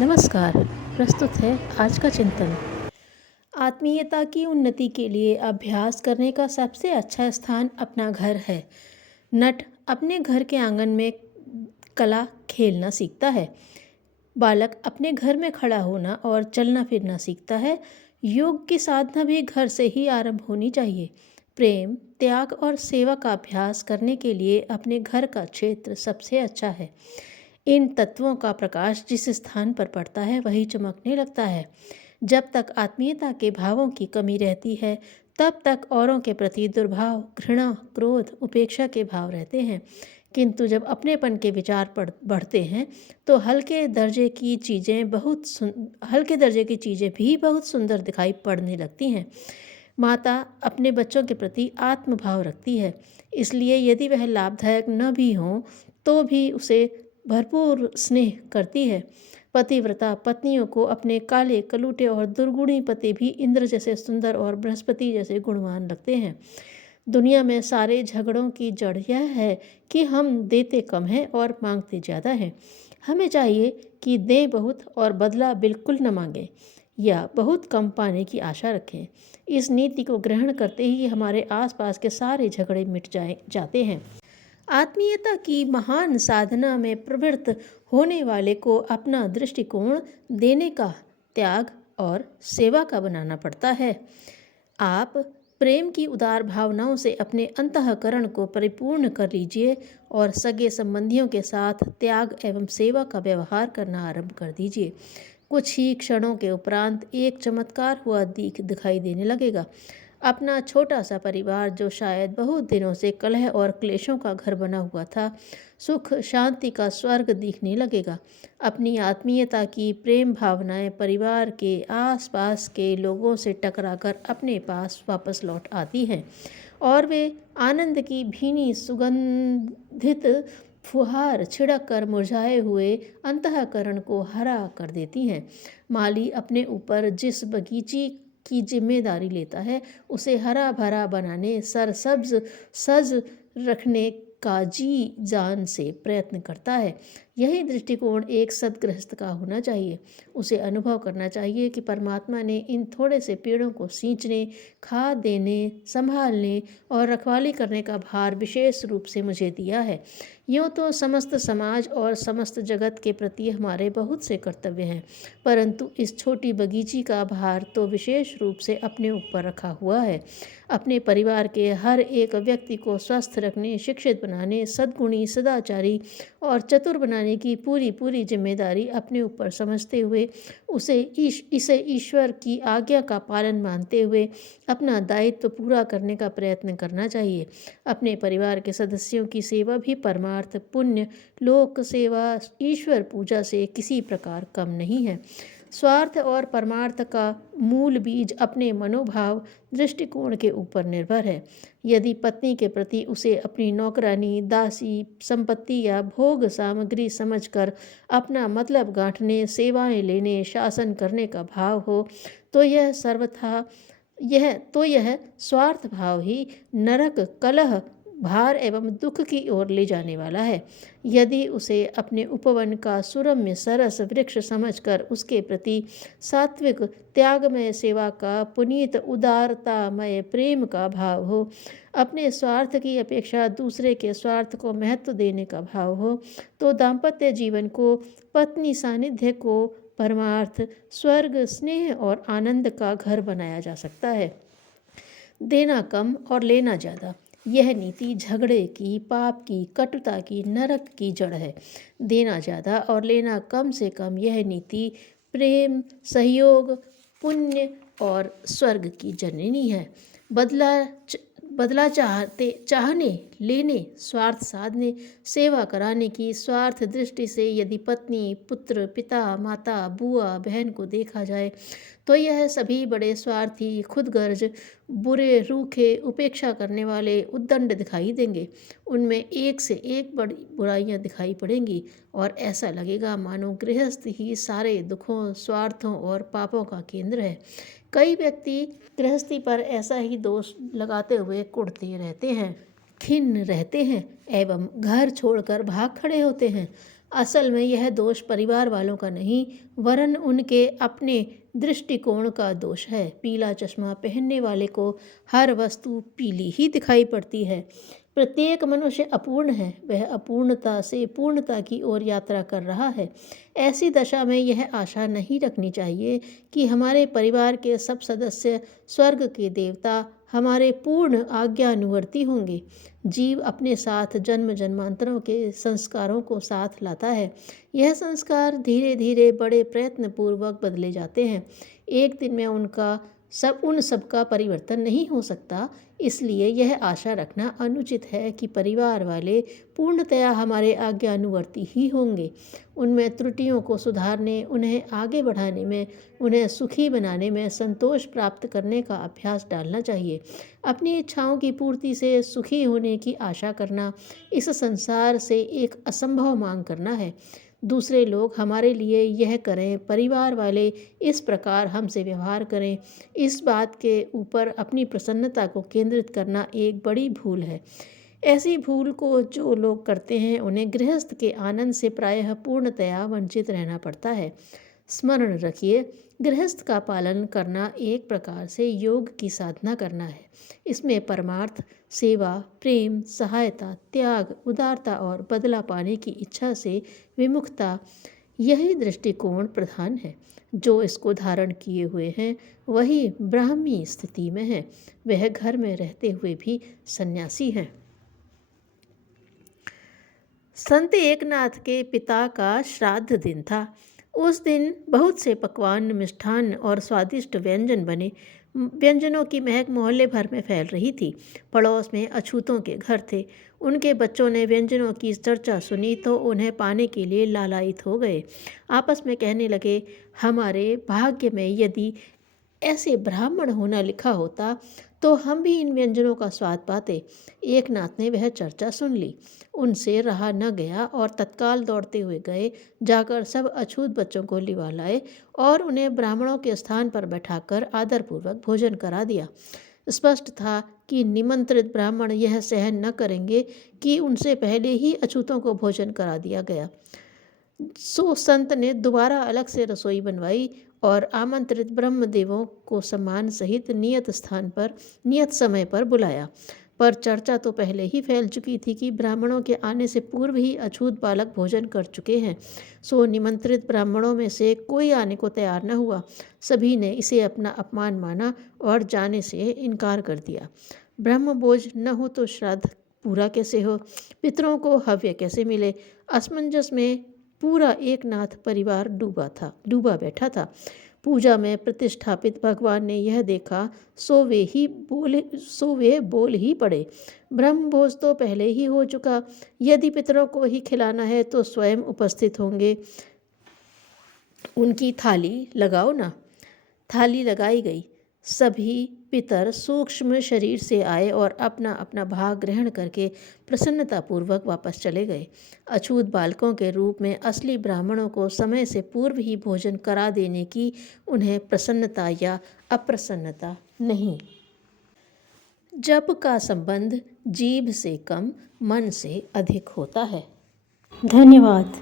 नमस्कार। प्रस्तुत है आज का चिंतन। आत्मीयता की उन्नति के लिए अभ्यास करने का सबसे अच्छा स्थान अपना घर है। नट अपने घर के आंगन में कला खेलना सीखता है। बालक अपने घर में खड़ा होना और चलना फिरना सीखता है। योग की साधना भी घर से ही आरंभ होनी चाहिए। प्रेम, त्याग और सेवा का अभ्यास करने के लिए अपने घर का क्षेत्र सबसे अच्छा है। इन तत्वों का प्रकाश जिस स्थान पर पड़ता है वही चमकने लगता है। जब तक आत्मीयता के भावों की कमी रहती है तब तक औरों के प्रति दुर्भाव, घृणा, क्रोध, उपेक्षा के भाव रहते हैं। किंतु जब अपनेपन के विचार बढ़ते हैं तो हल्के दर्जे की चीज़ें भी बहुत सुंदर दिखाई पड़ने लगती हैं। माता अपने बच्चों के प्रति आत्मभाव रखती है, इसलिए यदि वह लाभदायक न भी हो तो भी उसे भरपूर स्नेह करती है। पतिव्रता पत्नियों को अपने काले, कलूटे और दुर्गुणी पति भी इंद्र जैसे सुंदर और बृहस्पति जैसे गुणवान लगते हैं। दुनिया में सारे झगड़ों की जड़ यह है कि हम देते कम हैं और मांगते ज़्यादा हैं। हमें चाहिए कि दें बहुत और बदला बिल्कुल न मांगें, या बहुत कम पाने की आशा रखें। इस नीति को ग्रहण करते ही हमारे आसपास के सारे झगड़े मिट जाते हैं। आत्मीयता की महान साधना में प्रवृत्त होने वाले को अपना दृष्टिकोण देने का, त्याग और सेवा का बनाना पड़ता है। आप प्रेम की उदार भावनाओं से अपने अंतःकरण को परिपूर्ण कर लीजिए और सगे संबंधियों के साथ त्याग एवं सेवा का व्यवहार करना आरंभ कर दीजिए। कुछ ही क्षणों के उपरांत एक चमत्कार हुआ दिखाई देने लगेगा। अपना छोटा सा परिवार, जो शायद बहुत दिनों से कलह और क्लेशों का घर बना हुआ था, सुख शांति का स्वर्ग दिखने लगेगा। अपनी आत्मीयता की प्रेम भावनाएं परिवार के आसपास के लोगों से टकराकर अपने पास वापस लौट आती हैं और वे आनंद की भीनी सुगंधित फुहार छिड़क कर मुरझाए हुए अंतःकरण को हरा कर देती हैं। माली अपने ऊपर जिस बगीची की जिम्मेदारी लेता है उसे हरा भरा बनाने, सरसब्ज सज रखने का जी जान से प्रयत्न करता है। यही दृष्टिकोण एक सद्गृहस्थ का होना चाहिए। उसे अनुभव करना चाहिए कि परमात्मा ने इन थोड़े से पेड़ों को सींचने, खाद देने, संभालने और रखवाली करने का भार विशेष रूप से मुझे दिया है। यूँ तो समस्त समाज और समस्त जगत के प्रति हमारे बहुत से कर्तव्य हैं, परंतु इस छोटी बगीची का भार तो विशेष रूप से अपने ऊपर रखा हुआ है। अपने परिवार के हर एक व्यक्ति को स्वस्थ रखने, शिक्षित बनाने, सद्गुणी, सदाचारी और चतुर बनाने की पूरी पूरी जिम्मेदारी अपने ऊपर समझते हुए इसे ईश्वर की आज्ञा का पालन मानते हुए अपना दायित्व पूरा करने का प्रयत्न करना चाहिए। अपने परिवार के सदस्यों की सेवा भी परमार्थ, पुण्य, लोक सेवा, ईश्वर पूजा से किसी प्रकार कम नहीं है। स्वार्थ और परमार्थ का मूल बीज अपने मनोभाव, दृष्टिकोण के ऊपर निर्भर है। यदि पत्नी के प्रति उसे अपनी नौकरानी, दासी, संपत्ति या भोग सामग्री समझकर अपना मतलब गांठने, सेवाएं लेने, शासन करने का भाव हो तो यह स्वार्थ भाव ही नरक, कलह, भार एवं दुख की ओर ले जाने वाला है। यदि उसे अपने उपवन का सुरम्य सरस वृक्ष समझकर उसके प्रति सात्विक, त्यागमय सेवा का, पुनीत उदारतामय प्रेम का भाव हो, अपने स्वार्थ की अपेक्षा दूसरे के स्वार्थ को महत्व देने का भाव हो, तो दाम्पत्य जीवन को, पत्नी सानिध्य को परमार्थ, स्वर्ग, स्नेह और आनंद का घर बनाया जा सकता है। देना कम और लेना ज़्यादा, यह नीति झगड़े की, पाप की, कटुता की, नरक की जड़ है। देना ज़्यादा और लेना कम से कम, यह नीति प्रेम, सहयोग, पुण्य और स्वर्ग की जननी है। बदला चाहने, लेने, स्वार्थ साधने, सेवा कराने की स्वार्थ दृष्टि से यदि पत्नी, पुत्र, पिता, माता, बुआ, बहन को देखा जाए तो यह सभी बड़े स्वार्थी, खुदगर्ज, बुरे, रूखे, उपेक्षा करने वाले उद्दंड दिखाई देंगे। उनमें एक से एक बड़ी बुराइयां दिखाई पड़ेंगी और ऐसा लगेगा मानो गृहस्थ ही सारे दुखों, स्वार्थों और पापों का केंद्र है। कई व्यक्ति गृहस्थी पर ऐसा ही दोष लगाते हुए कुढ़ते रहते हैं, खिन्न रहते हैं एवं घर छोड़कर भाग खड़े होते हैं। असल में यह दोष परिवार वालों का नहीं, वरन उनके अपने दृष्टिकोण का दोष है। पीला चश्मा पहनने वाले को हर वस्तु पीली ही दिखाई पड़ती है। प्रत्येक मनुष्य अपूर्ण है, वह अपूर्णता से पूर्णता की ओर यात्रा कर रहा है। ऐसी दशा में यह आशा नहीं रखनी चाहिए कि हमारे परिवार के सब सदस्य स्वर्ग के देवता हमारे पूर्ण आज्ञानुवर्ती होंगे। जीव अपने साथ जन्म जन्मांतरों के संस्कारों को साथ लाता है। यह संस्कार धीरे धीरे बड़े प्रयत्नपूर्वक बदले जाते हैं। एक दिन में उन सब का परिवर्तन नहीं हो सकता। इसलिए यह आशा रखना अनुचित है कि परिवार वाले पूर्णतया हमारे आज्ञानुवर्ती ही होंगे। उनमें त्रुटियों को सुधारने, उन्हें आगे बढ़ाने में, उन्हें सुखी बनाने में संतोष प्राप्त करने का अभ्यास डालना चाहिए। अपनी इच्छाओं की पूर्ति से सुखी होने की आशा करना इस संसार से एक असंभव मांग करना है। दूसरे लोग हमारे लिए यह करें, परिवार वाले इस प्रकार हमसे व्यवहार करें, इस बात के ऊपर अपनी प्रसन्नता को केंद्रित करना एक बड़ी भूल है। ऐसी भूल को जो लोग करते हैं उन्हें गृहस्थ के आनंद से प्रायः पूर्णतया वंचित रहना पड़ता है। स्मरण रखिए, गृहस्थ का पालन करना एक प्रकार से योग की साधना करना है। इसमें परमार्थ, सेवा, प्रेम, सहायता, त्याग, उदारता और बदला पाने की इच्छा से विमुखता, यही दृष्टिकोण प्रधान है। जो इसको धारण किए हुए हैं वही ब्राह्मी स्थिति में है। वह घर में रहते हुए भी सन्यासी हैं। संत एकनाथ के पिता का श्राद्ध दिन था। उस दिन बहुत से पकवान, मिष्ठान और स्वादिष्ट व्यंजन बने। व्यंजनों की महक मोहल्ले भर में फैल रही थी। पड़ोस में अछूतों के घर थे। उनके बच्चों ने व्यंजनों की चर्चा सुनी तो उन्हें पाने के लिए लालायित हो गए। आपस में कहने लगे, हमारे भाग्य में यदि ऐसे ब्राह्मण होना लिखा होता तो हम भी इन व्यंजनों का स्वाद पाते। एकनाथ ने वह चर्चा सुन ली, उनसे रहा न गया और तत्काल दौड़ते हुए गए, जाकर सब अछूत बच्चों को लिवा लाए और उन्हें ब्राह्मणों के स्थान पर बैठाकर आदरपूर्वक भोजन करा दिया। स्पष्ट था कि निमंत्रित ब्राह्मण यह सहन न करेंगे कि उनसे पहले ही अछूतों को भोजन करा दिया गया। सो संत ने दोबारा अलग से रसोई बनवाई और आमंत्रित ब्रह्मदेवों को सम्मान सहित नियत समय पर बुलाया। पर चर्चा तो पहले ही फैल चुकी थी कि ब्राह्मणों के आने से पूर्व ही अछूत बालक भोजन कर चुके हैं। सो निमंत्रित ब्राह्मणों में से कोई आने को तैयार न हुआ। सभी ने इसे अपना अपमान माना और जाने से इनकार कर दिया। ब्रह्मभोज न हो तो श्राद्ध पूरा कैसे हो, पितरों को हव्य कैसे मिले। असमंजस में पूरा एकनाथ परिवार डूबा बैठा था। पूजा में प्रतिष्ठापित भगवान ने यह देखा, सो वे बोल ही पड़े, ब्रह्मभोज तो पहले ही हो चुका। यदि पितरों को ही खिलाना है तो स्वयं उपस्थित होंगे, उनकी थाली लगाओ ना। थाली लगाई गई। सभी पितर सूक्ष्म शरीर से आए और अपना अपना भाग ग्रहण करके प्रसन्नतापूर्वक वापस चले गए। अछूत बालकों के रूप में असली ब्राह्मणों को समय से पूर्व ही भोजन करा देने की उन्हें प्रसन्नता या अप्रसन्नता नहीं। जप का संबंध जीभ से कम, मन से अधिक होता है। धन्यवाद।